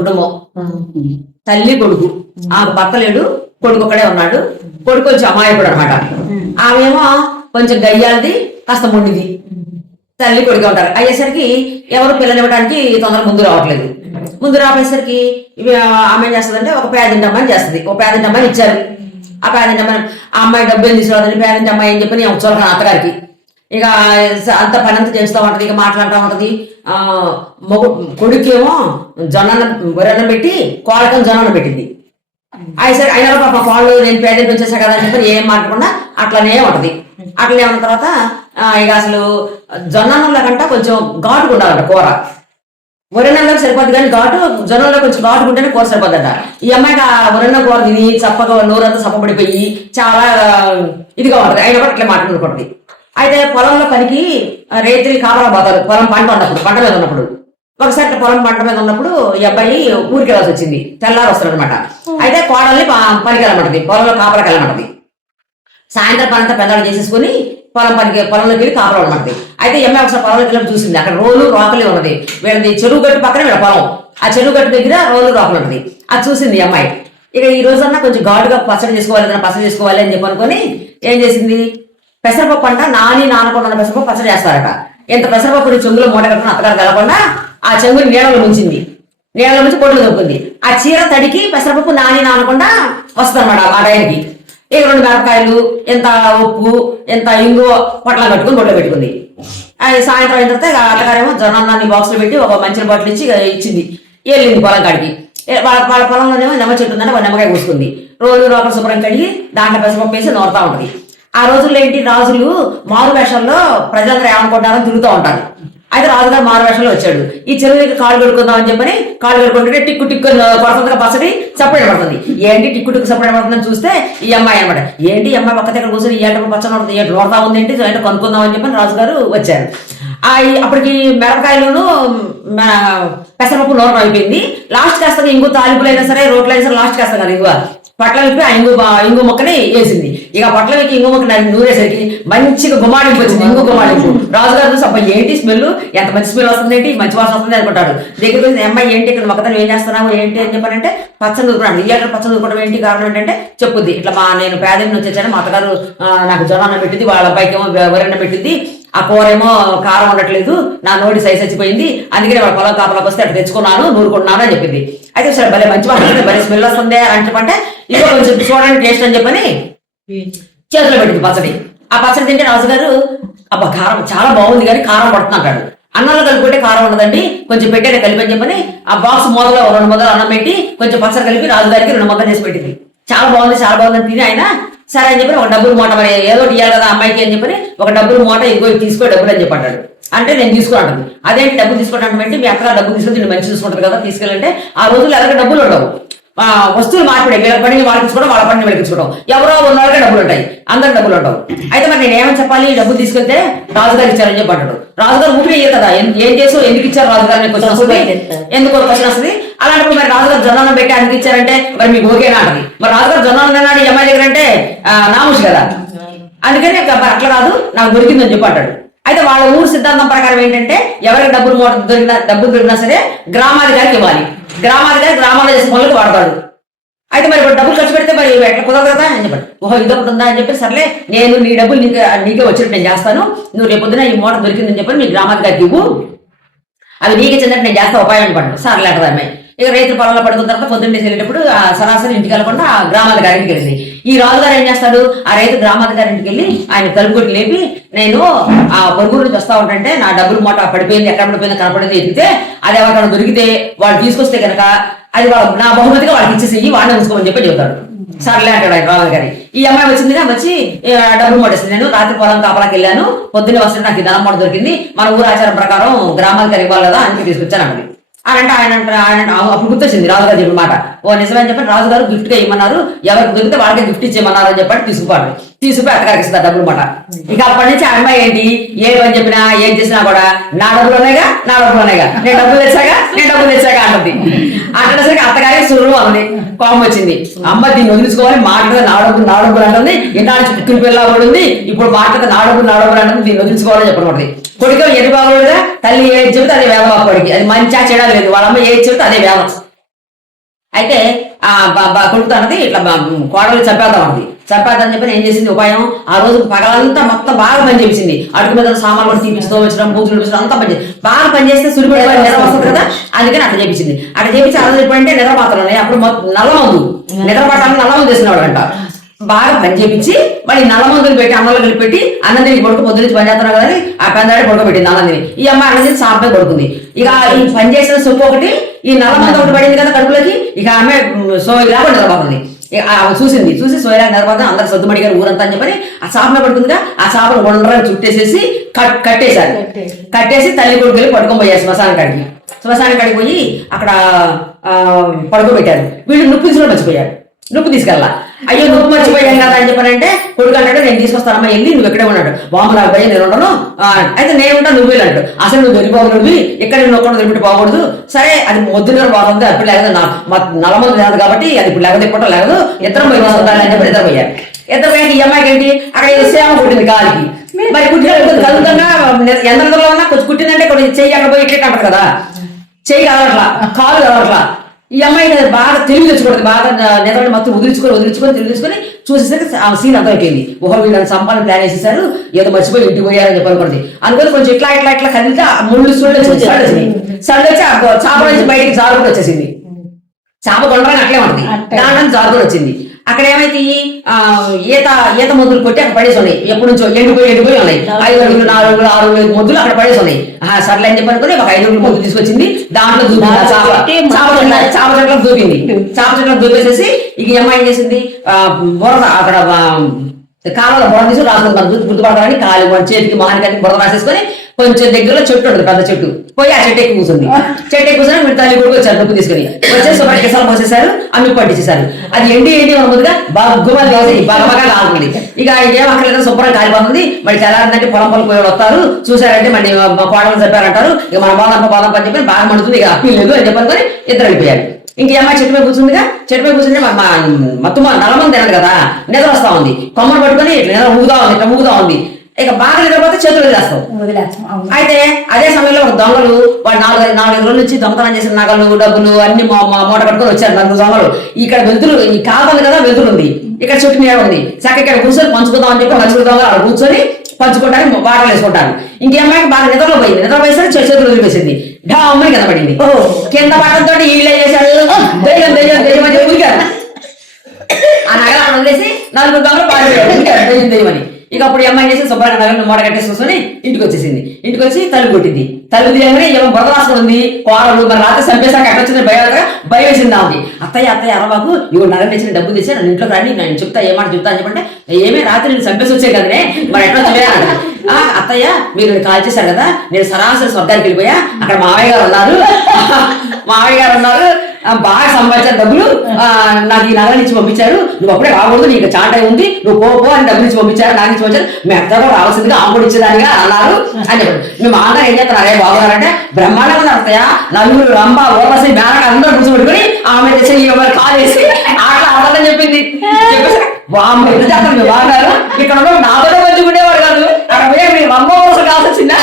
కుటుంబం, తల్లి కొడుకు. ఆ భర్త లేడు, కొడుకు ఒక్కడే ఉన్నాడు. కొడుకు కొంచెం అమాయకుడు అనమాట. ఆమెమో కొంచెం గయ్యాలది, కాస్త మొండిది. తల్లి కొడుకు ఉంటారు. అయ్యేసరికి ఎవరు పిల్లలు ఇవ్వడానికి తొందరగా ముందు రావట్లేదు. ముందు రాపోయేసరికి ఆమె ఏం చేస్తుందంటే ఒక పేదింటి అమ్మాయిని చేస్తుంది. ఒక పేదింటి అమ్మాయిని ఇచ్చారు. ఆ పేదింటి అమ్మాయి, ఆ అమ్మాయి డబ్బు ఏం తీసుకురాదని పేదింటి అమ్మాయి అని చెప్పి నేను చూడగాను అత్తగారికి. ఇక అంత పని అంతా చేస్తూ ఉంటది, ఇక మాట్లాడుతూ ఉంటది. కొడుకేమో వరన్నం పెట్టి కోళ్ళకం జొన్న పెట్టింది. అయితే అయినా పాప కోళ్ళు నేను పేదకి వచ్చేసా కదా అని చెప్పి ఏం మాట్లాడకుండా అట్లనే ఉంటది. అట్లనే ఉన్న తర్వాత ఇక అసలు జొన్నలో కంటే కొంచెం ఘాటుగా ఉండాలంట కూర. వరన్నంలోకి సరిపోద్ది కానీ జొన్నలో కొంచెం ఘాటుగా ఉంటేనే కూర సరిపోద్దట. ఈ అమ్మాయికి ఆ వరన్న కూర తిని చప్పగా నోరంతా చప్పబడిపోయి చాలా ఇదిగా ఉంటది. అయినా కూడా అట్లా మాట్లాడుకుంటుంది. అయితే పొలంలో పనికి రైతులు కాపలా పోతారు. పొలం పంట మీద ఉన్నప్పుడు ఒకసారి పొలం పంట మీద ఉన్నప్పుడు ఈ అబ్బాయి ఊరికి వెళ్ళాల్సి వచ్చింది. తెల్లారు వస్తాడు అనమాట. అయితే కోడల్ని పనికి వెళ్ళమంటది, పొలంలో కాపలాకి వెళ్ళమంటది. సాయంత్రం పని అంతా పెద్దలు చేసేసుకుని పొలంలోకి వెళ్ళి కాపలా ఉండమంటది. అయితే ఈ అమ్మాయి ఒకసారి పొలంలోకి వెళ్ళి చూసింది. అక్కడ రోలు రోకలి ఉన్నది. వీళ్ళది చెరువు గట్టు పక్కన వీళ్ళ పొలం. ఆ చెరువు గట్టు దగ్గర రోలు రోకలి ఉన్నది. అది చూసింది ఈ అమ్మాయి. ఇక ఈ రోజన్నా కొంచెం ఘాటుగా పచ్చడి చేసుకోవాలి అని చెప్పి అనుకుని ఏం చేసింది, పెసరపప్పు అంట నానకుండా పెసరపప్పు పచ్చడి చేస్తారట. ఇంత పెసరపప్పుని చెంగులో మూట కట్టుకుని అత్తగారు వెళ్ళకుండా ఆ చెంగుని నీళ్ళలో ముంచింది. నీళ్ళలో ముంచి పొట్టులు దొరుకుతుంది. ఆ చీర తడికి పెసరపప్పు నానకుండా వస్తుంది అనమాట ఆ టైంకి. ఇక 2 మిరపకాయలు, ఎంత ఉప్పు, ఎంత ఇంగు పొట్ల కట్టుకుని గొడ్డలో పెట్టుకుంది. అది సాయంత్రం అయిన తర్వాత అత్తగారేమో జొన్నాన్ని బాక్స్లో పెట్టి ఒక మంచి బాటిల్ ఇచ్చింది. వెళ్ళింది పొలం కాడికి. వాళ్ళ పొలంలోనేమో నిమ్మ చెట్టు ఉందంటే ఒక నిమ్మకాయ కూసుకుంది. రోజు రోకలు శుభ్రం కడిగి దాంట్లో పెసరపప్పు వేసి నోరుతా ఉంటుంది. ఆ రోజుల్లో ఏంటి, రాజులు మారు వేషంలో ప్రజలందరూ ఏమనుకుంటారని తిరుగుతూ ఉంటారు. అయితే రాజుగారు మారు వేషంలో వచ్చాడు. ఈ చెరువు దగ్గర కాళ్ళు కడుక్కుందాం అని చెప్పని కాళ్ళు కడుక్కుంటుంటే టిక్కు పడుతుందిగా పచ్చడి సపరేట్ పడుతుంది. ఏంటి టిక్కు సపరేట్ పడుతుందని చూస్తే ఈ అమ్మాయి అనమాట. ఏంటి ఈ అమ్మాయి పక్క దగ్గర కూర్చొని ఏంటప్పుడు పచ్చడి పడుతుంది, ఏంటి నోడతా ఉంది ఏంటి, ఏంటో కనుక్కుందాం అని చెప్పని రాజుగారు వచ్చారు. అప్పటికి మిరపకాయలను పెసరపప్పు నోరం అయిపోయింది. లాస్ట్ కాస్త ఇంగు తాలింపులైనా సరే రోట్లైనా సరే లాస్ట్ కాస్త కదా ఇంగువ పట్ల విప్పి ఆ ఇంగు మొక్కని వేసింది. ఇక పట్ల విప్పి ఇంగు మొక్క నూరేసరికి మంచిగా గుమాడింపు వచ్చింది. ఇంగు గుమాడింపు. రాజుగారు చూసి అబ్బాయి ఏంటి స్మెల్, ఎంత మంచి స్మెల్ వస్తుంది ఏంటి, మంచి వాసన వస్తుంది అనుకుంటాడు. దగ్గర అమ్మాయి ఏంటి ఇక్కడ మొక్కతను ఏం చేస్తున్నావు ఏంటి అని చెప్పారంటే పచ్చని దూరుకున్నాడు. ఇయ్యాక పచ్చని దూరుకోవడం ఏంటి కారణం ఏంటంటే చెప్పుద్ది. ఇట్లా నేను పేదరి నుంచి వచ్చాను, మా అత్తగారు నాకు జొన్న పెట్టింది, వాళ్ళ అబ్బాయికి ఏమో వరన్న పెట్టింది, ఆ కూర ఏమో కారం ఉండట్లేదు, నా నోటి సైజ్ చచ్చిపోయింది, అందుకనే వాళ్ళ పొలం కాపలాకి వస్తే అక్కడ తెచ్చుకున్నాను నూరుకున్నాను అని చెప్పింది. అయితే సరే భలే మంచి వాసన భలే స్మెల్ వస్తుంది అని చెప్పంటే ఇదో కొంచెం చూడండి టేస్ట్ అని చెప్పని చేతిలో పెట్టింది పచ్చడి. ఆ పచ్చడి తింటే రాజుగారు అబ్బా కారం చాలా బాగుంది కానీ కారం పడుతుంది అంటాడు. అన్నంలో కలిపితే కారం ఉండదండి, కొంచెం పెట్టేది కలిపి అని చెప్పని ఆ బాక్స్ మూదలో 2 ముద్దలు అన్నం పెట్టి కొంచెం పచ్చడి కలిపి రాజుగారికి 2 ముద్దలు చేసి పెట్టింది. చాలా బాగుంది అని తిని ఆయన సరే అని చెప్పి ఒక డబ్బులు మూట, మరి ఏదో ఇయ్యాలి కదా అమ్మాయికి అని చెప్పని ఒక డబ్బులు మూట ఇదిగో తీసుకో డబ్బులు అని చెప్పి అంటాడు. అంటే నేను తీసుకుంటాను. అదేంటి డబ్బులు తీసుకోవడం అంటే మీ అక్కడ డబ్బులు తీసుకొని నేను మంచి చూసుకుంటారు కదా తీసుకెళ్ళంటే ఆ రోజుల్లో ఎవరికి డబ్బులు ఉండవు, వస్తువులు మార్పిడే, వీళ్ళ పని వాళ్ళకించుకోవడం వాళ్ళ పని వెళ్ళించుకోవడం, ఎవరో ఉన్నవాళ్ళకే డబ్బులు ఉంటాయి, అందరికి డబ్బులు ఉండవు. అయితే మరి నేను ఏమని చెప్పాలి, డబ్బులు తీసుకెళ్తే రాజుగారు ఇచ్చారని చెప్పి అంటాడు. రాజుగారు ఊపిరి ఇయ్యరు కదా, ఏం చేసు ఎందుకు ఇచ్చారు రాజుగారిని క్వశ్చన్ వస్తుంది, ఎందుకు క్వశ్చన్ వస్తుంది. అలాంటప్పుడు మరి రాజుగారు జొన్న పెట్టి ఆయనకి ఇచ్చారంటే మరి మీకు ఓకేనా అంటది. మరి రాజుగారు జొన్న అన్నాడు ఈ అమ్మాయి దగ్గర అంటే నామూషి కదా, అందుకని అట్లా కాదు నాకు దొరికిందని చెప్పి అంటాడు. అయితే వాళ్ళ ఊరు సిద్ధాంతం ప్రకారం ఏంటంటే ఎవరికి డబ్బులు దొరికినా సరే గ్రామాధికారికి ఇవ్వాలి, గ్రామాధికారి గ్రామాల్లో చేసే పనులకు వాడతాడు. అయితే మరి ఇప్పుడు డబ్బులు ఖర్చు పెడితే మరి ఎట్లా కుదరదు కదా అని చెప్పాడు. ఓహో ఇదొకటి ఉందా అని చెప్పి సర్లే నేను నీ డబ్బులు నీకే వచ్చినట్టు నేను చేస్తాను, నువ్వు రేపొద్దున ఈ మూట దొరికిందని చెప్పి మీ గ్రామాధికారికి ఇవ్వు, అవి నీకే చెందినట్టు నేను చేస్తా ఉపాయం అనుకోండి. సర్లే అంటది అమ్మాయి. ఇక రైతుల పొలంలో పడుకున్న తర్వాత పొద్దున్నే వెళ్ళేటప్పుడు సరాసరి ఇంటికి వెళ్ళకుండా ఆ గ్రామాధికారి ఇంటికి వెళ్ళింది. ఈ రాజుగారు ఏం చేస్తాడు, ఆ రైతు గ్రామాధికారి ఇంటికి వెళ్ళి ఆయన తలుపు కొట్టి లేపి నేను ఆ పొరుగురు నుంచి వస్తా ఉంటే నా డబ్బులు మూట పడిపోయింది, ఎక్కడ పడిపోయిందో కనపడింది ఎత్తితే అది ఎవరికైనా దొరికితే వాళ్ళు తీసుకొస్తే కనుక అది నా బహుమతిగా వాళ్ళకి ఇచ్చేసి వాడిని ఉంచుకోమని చెప్పి చెబుతాడు. సర్లే అంటాడు ఆయన రాజుగారి. ఈ అమ్మాయి వచ్చిందిగా వచ్చి డబ్బులు మూటేస్తుంది. నేను రాత్రి పొలం కాపలాకి వెళ్ళాను, పొద్దున్నే వస్తే నాకు ఈ ధనం మూట దొరికింది, మన ఊరు ఆచారం ప్రకారం గ్రామాధికారి ఇవ్వాలి కదా అందుకే తీసుకొచ్చాను అన్నది. ఆయన అప్పుడు గుర్తొచ్చింది రాజుగారు చెప్పిన మాట. ఓ నిజమని చెప్పి రాజుగారు గిఫ్ట్ గా ఇవ్వమన్నారు, ఎవరికి దొరికితే వాళ్ళకే గిఫ్ట్ ఇచ్చేయమన్నారు అని చెప్పి తీసుకుపోయి అత్తగారికి ఇస్తారు డబ్బులు మాట. ఇక అప్పటి నుంచి ఆ అమ్మాయి ఏంటి ఏ పని చెప్పినా ఏం చేసినా కూడా నా డబ్బులు ఉన్నాయిగా నేను డబ్బులు తెచ్చాగా అంటుంది. అంటేసరికి అత్తగారికి సురువు అంది, కోపం వచ్చింది. అమ్మ దీన్ని వదిలించుకోవాలి, మాట్లాడితే నా డబ్బులు అంటుంది, ఇంటి పుట్టిన పిల్ల పడింది, ఇప్పుడు మాట్లాడితే నా డబ్బులు అంటుంది, దీన్ని వదిలించుకోవాలని చెప్పకూడదు. కొడుకు ఎన్ని బాగుడుగా తల్లి ఏది చెబితే అదే వేగం కొడుకు, అది మంచిగా చేయడం లేదు, వాళ్ళ అమ్మ ఏది చెబితే అదే వేగం. అయితే ఆ కొడుకుతో అన్నది ఇట్లా కోడలు చంపేద్దాం అన్నది. చంపేద్దామని చెప్పి ఏం చేసింది ఉపాయం, ఆ రోజు పగలంతా మొత్తం బాగా పని చేసింది. అడుగు మీద సామాన్లు కూడా తీపించడం వచ్చడం బూతులు చూపించడం అంతా పని చేసి బాగా పని చేస్తే సుడిపడి నిద్ర వస్తుంది కదా, అందుకని అట్లా చేపించింది. అట్లా చేపించి ఆ రోజు ఎప్పుడంటే నిద్ర పాత్రలు అప్పుడు నల్లమందు నిద్ర పట్టాలని నల్లమందు చేసినవాడు అంట. బాగా పని చేపించి మళ్ళీ నల్లమందులు పెట్టి అన్నంలో కలిపి పెట్టి అన్నం తిని కొడుకు పొద్దు నుంచి పని చేస్తున్నారు కదా ఆ పెందాడి పడుకోబెట్టింది అన్నం తిని. ఈ అమ్మాయి అన్నం తిని సాపే పడుకుంది. ఇక ఈ పని చేసిన సొప్పు ఒకటి ఈ నల్లమందు ఒకటి పడింది కదా కడుపులోకి. ఇక ఆమె సోయిలాగా నిద్రపోతుంది. చూసి సోయలా నిద్రపోతుంది. అందరు సద్దుమడిగారు ఊరంతా అని చెప్పని ఆ చాపలో పడుకుందిగా ఆ చాపను గుండ్రంగా చుట్టేసేసి కట్టేశారు. కట్టేసి తల్లి కొడుకు వెళ్ళి పడుకొని పోయారు శ్మశానం కాడికి పోయి అక్కడ పడుకోబెట్టారు. వీళ్ళు నొప్పి తీసుకుని మర్చిపోయారు. నొప్పి తీసుకెళ్ళా. అయ్యో నొప్పి మర్చిపోయాం కదా అని చెప్పానంటే కొడుకు అన్నాడు నేను తీసుకొస్తానమ్మా వెళ్ళి నువ్వు ఎక్కడే ఉన్నాడు బాంబు నాకు పోయి నేను ఉండను అయితే నేను ఉంటా నువ్వు వెళ్ళాడు. అసలు నువ్వు వెళ్ళిపోకూడదు ఇక్కడ నేను ఒక్కడు తిరిగి పోకూడదు. సరే అది మొద్దున్నర బాగుంది అప్పుడు లేకపోతే నల్లమంది లేదు కాబట్టి అది ఇప్పుడు లేకపోతే ఇప్పట్లో లేదు ఇద్దరం పోయి అని చెప్పి ఇద్దరు పోయారు. ఇద్దరు పోయాక ఈ అమ్మాయికి ఏంటి అక్కడ సేమ కుట్టింది కాలికి. మరి కుట్టిన కలుగుతుందా ఎంతలో ఉన్నా కొంచెం కుట్టిందంటే కొంచెం చెయ్యి అక్కడ పోయి ఇట్లా అంటారు కదా, చెయ్యి కదలట్లా కాలు కదలట్లా. ఈ అమ్మాయి బాగా తెలివి తెచ్చుకోవద్దు. బాగా నిద్రని మొత్తం వదిలించుకొని చూసేసరికి ఆ సీన్ అర్థమైపోయింది. ఓహో వీళ్ళని సంపాదన ప్లాన్ వేసేసారు ఏదో మర్చిపోయి ఇంటికి పోయారని చెప్పనుకుంది. అందుకని కొంచెం ఇట్లా కదిలితే ముళ్ళు సళ్ళు వచ్చి చాప నుంచి బయటికి జారు కూడా వచ్చేసింది. చాప కొండరాని అట్లే ఉంటుంది దాంట్లో జారు కూడా వచ్చింది. అక్కడ ఏమైతే ఈత మొద్దులు కొట్టి అక్కడ పడేసి ఉన్నాయి. ఎప్పటి నుంచో ఎండిపోయి ఉన్నాయి. 5 అడుగులు 4 అడుగులు 6 అడుగులు మొద్దులు అక్కడ పడేసి ఉన్నాయి. సర్లే అని చెప్పనుకుని ఒక 5 అడుగులు మొద్దు తీసుకొచ్చింది. దాంట్లో దూపింది చాప చెట్లకు దూపింది. చాప చెట్లకు దూపేసేసి ఇక అమ్మాయి ఏం చేసింది బురద అక్కడ కాలంలో బురద తీసుకుని రాసుకుంది. మనం గుర్తుపడతారని కాలు చేతికి మహానికి బురద రాసేసుకొని కొంచెం దగ్గరలో చెట్టు ఉంటుంది పెద్ద చెట్టు పోయి ఆ చెట్టు ఎక్కువ కూర్చుంది. చెట్టు ఎక్కువ కూర్చొని మీరు తల్లి కొడుకు వచ్చారు నొప్పు తీసుకుని వచ్చేసి ఒక కిసాలు పోసేసారు అమ్మి పట్టించేసారు. అది ఎండి ముందుగా బగ్గుమని వేసి బాగా కాలుతుంది. ఇక ఏం అక్కర్లేదు శుభ్రం కాలిపోతుంది. మరి తెల్లారిందంటే పొలం పోయి వస్తారు చూసారంటే మళ్ళీ కోడలు చెప్పారంటారు. ఇక మన బాధం అని చెప్పి బాగా మండుతుంది. ఇక అప్పి లేదు అని చెప్పనుకొని ఇద్దరు వెళ్ళిపోయారు. ఇంక అమ్మాయి చెట్టు మీద కూర్చుందిగా చెట్టు మీద కూర్చుంటే మొత్తం నల్లమంది తినదు కదా నిద్ర వస్తా ఉంది. కొమ్మను పట్టుకొని ఇట్లా ఊగుతా ఉంది. ఇక బాగా నిద్రపోతే చేతులు వదిలేస్తాం. అయితే అదే సమయంలో ఒక దొంగలు వాడు 4-5 రోజుల నుంచి దొంగతనం చేసిన నగలు డబ్బులు అన్ని మూట పట్టుకొని వచ్చారు 4 దొంగలు. ఇక్కడ వెళ్తురు ఈ కాదు కదా వెళ్తురు ఉంది ఇక్కడ చెట్టు మీద ఉంది. చక్క ఇక్కడ కూర్చొని పంచుకుందాం అని చెప్పి 4 దొంగలు అక్కడ కూర్చొని పంచుకోవడానికి వాటలు వేసుకుంటారు. ఇంకేమైనా బాగా నిద్రపోయేసరికి చేతులు వదిలిపేసింది. అమ్మని కింద పడింది. కింద పడడంతో వీళ్ళే చేశాడు దెయ్యం అని ఊరికారు. ఆ నగలు అక్కడ వదిలేసి 4 దొంగలు పాడిపోయారు దెయ్యమని. ఇక అప్పుడు అమ్మాయి చేసి శుభ్రంగా నగలను మూట కట్టేసి కూర్చొని ఇంటికి వచ్చేసింది. ఇంటికి వచ్చి తలుపు కొట్టింది. తలుపు తీయగానే ఏమో బురద రాసుకుని ఉంది కోరలు మరి రాత్రి చంపేశాక ఎక్కడ వచ్చింది భయం వేసింది ఆమెకి. అత్తయ్య అరబాకు ఇవి నగలు తెచ్చిన డబ్బులు తెచ్చి నన్ను ఇంట్లోకి రండి నేను చెప్తా ఏమాట చెప్తా అని చెప్పంటే ఏమే రాత్రి నేను చంపేసి వచ్చే కదనే మరి ఎట్లా చదివాను అత్తయ్య మీరు కాల్ చేశారు కదా నేను సరాసరి స్వర్గానికి వెళ్ళిపోయా అక్కడ మావయ్య గారు ఉన్నారు బాగా సంపాదించిన డబ్బులు నాకు ఈ నగలు ఇచ్చి పంపించారు. నువ్వు అప్పుడే రాకూడదు నీకు చాట ఉంది నువ్వు పో అని డబ్బులు ఇచ్చి పంపించారు. నాకు ఇచ్చి పంపించారు మీ అత్త కూడా రావాల్సిందిగా ఆమె కూడా ఇచ్చేదానిగా అన్నారు అని చెప్పారు. మేము మామగారు ఏం చేస్తారు అరే బాగున్నారంటే బ్రహ్మాండంగా ఉన్నారు అత్తయ్య నలుగురు రంభ ఓరసి మేనక అందరూ కూర్చోబెట్టుకుని ఆమె తెచ్చి కాల్ చేసి ఆటలు ఆడాలని చెప్పింది. చెప్పేసి బామ్మ ఎంత చేస్తారు మీరు బాగున్నారు ఇక్కడ నాతో మంచిగా ఉండేవాడు కాదు అక్కడ పోయి మీరు రంభ ఓరస కావాల్సిందా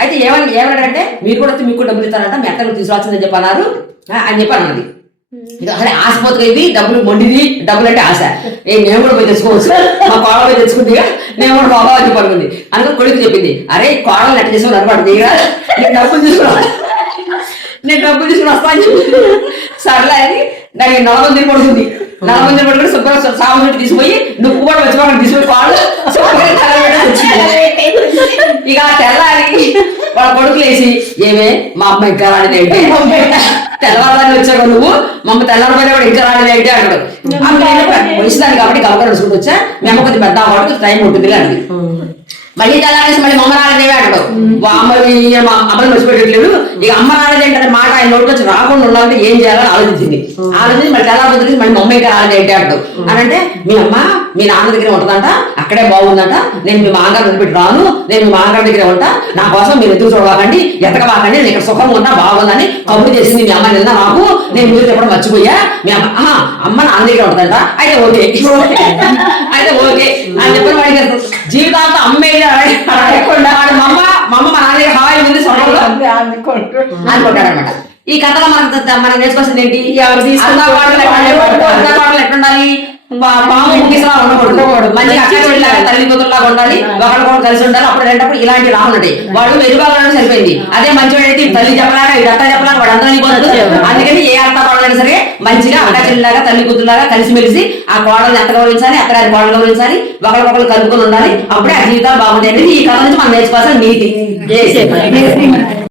అయితే ఏమన్నాడంటే మీరు కూడా మీకు కూడా డబ్బులు ఇస్తారంట మీ అత్తకు తీసుకురాల్సిందని చెప్పన్నారు అని చెప్పి అన్నది. అసలు ఆశపోతుగా ఇది డబ్బులు మొండిది డబ్బులు అంటే ఆశ నేను కూడా పోయి తెచ్చుకోవచ్చు మా కోడలు పోయి తెచ్చుకుంది నేను కూడా బాబా అని పడుకుంది. అందుకని కొడుకు చెప్పింది అరే కోడలు నెట్ట చేసుకుని అనపడుతుంది నేను డబ్బులు తీసుకుని వస్తా అని చెప్పి సర్లే అని దానికి 4 మంది పడుతుంది. 4 మంది పడుకుని శుభ్రంగా సాగు చుట్టూ తీసుకుపోయి నువ్వు కూడా వచ్చి తీసుకుని కోడలు ఇక తెల్లారి వాళ్ళ కొడుకులు వేసి ఏమే మా అమ్మ ఇంకా రానిది ఏంటి తెల్లవారుదాన్ని వచ్చావు నువ్వు మా అమ్మ తెల్లవారిపోయినా కూడా ఇంకా రానిది ఏంటి అన్నాడు. వయసుదాన్ని కాబట్టి గవగా నడుచుకుంటూ వచ్చా మీ అమ్మ కొద్దిగా పెద్ద వాడికి టైం ఉంటుంది అండి. మళ్ళీ తెల్లారేసి మళ్ళీ అమ్మ రాలేదేవే అంటాడు. అమ్మని మర్చిపెట్టట్లేదు. ఇక అమ్మ రాలేదు ఏంటంటే మాట ఆయన నోటి వచ్చి రాకుండా ఉండాలంటే ఏం చేయాలని ఆలోచించింది. మళ్ళీ తెల్లారి మళ్ళీ మమ్మీ ఇంకా రాలేదు ఏంటి అంటాడు. అని అంటే మీ అమ్మ మీ నాన్న దగ్గరే ఉంటుందంట అక్కడే బాగుందంట నేను మీ మామగారు వదిలిపెట్టి రాను నేను మీ మామగారి దగ్గరే ఉంటా నా కోసం మీరు ఎదురు చూడవాకండి ఎతకవాకండి నేను ఇక్కడ సుఖంగా ఉన్నా బాగుందని కబురు చేసింది మీ అమ్మ నిన్న నాకు నేను మీరు చెప్పడం మర్చిపోయా మీ అమ్మ నాన్న దగ్గర ఉంటుందంట అయితే ఓకే అని చెప్పిన వాడికి జీవితాంతం అమ్మే మా నాన్న హాయి ఉంది అనుకుంటాడనమాట. ఈ కథలో మనం నేర్చుకోవాల్సింది ఏంటి? ఎవరు తీసుకున్న కోడలు ఎట్లుండాలి? పాము ముగిసలా ఉండకూడదు, మంచిగా అక్క చెల్లిలాగా తల్లి కూతురులాగా ఉండాలి, ఒకరికొకరు కలిసి ఉండాలి. అప్పుడు ఏంటప్పుడు ఇలాంటి రాముడు వాడు వెలుబాగా సరిపోయింది. అదే మంచివాడు అయితే తల్లి చెప్పలాగా ఇది అత్త చెప్పలాగా వాడు అందరూ అయిపోతుంది. అందుకని ఏ అత్త కోడలైనా సరే మంచిగా అక్క చెల్లిలాగా తల్లి కూతురులాగా కలిసిమెలిసి ఆ కోడల్ని అత్త గౌరవించాలి, అత్తగారి కోడలు గౌరవించాలి, ఒకరికొకరు కలుపుకొని ఉండాలి. అప్పుడే ఆ జీవితాలు బాగుంటాయి అనేది ఈ కథ నుంచి మనం నేర్చుకోవాల్సిన నీతి.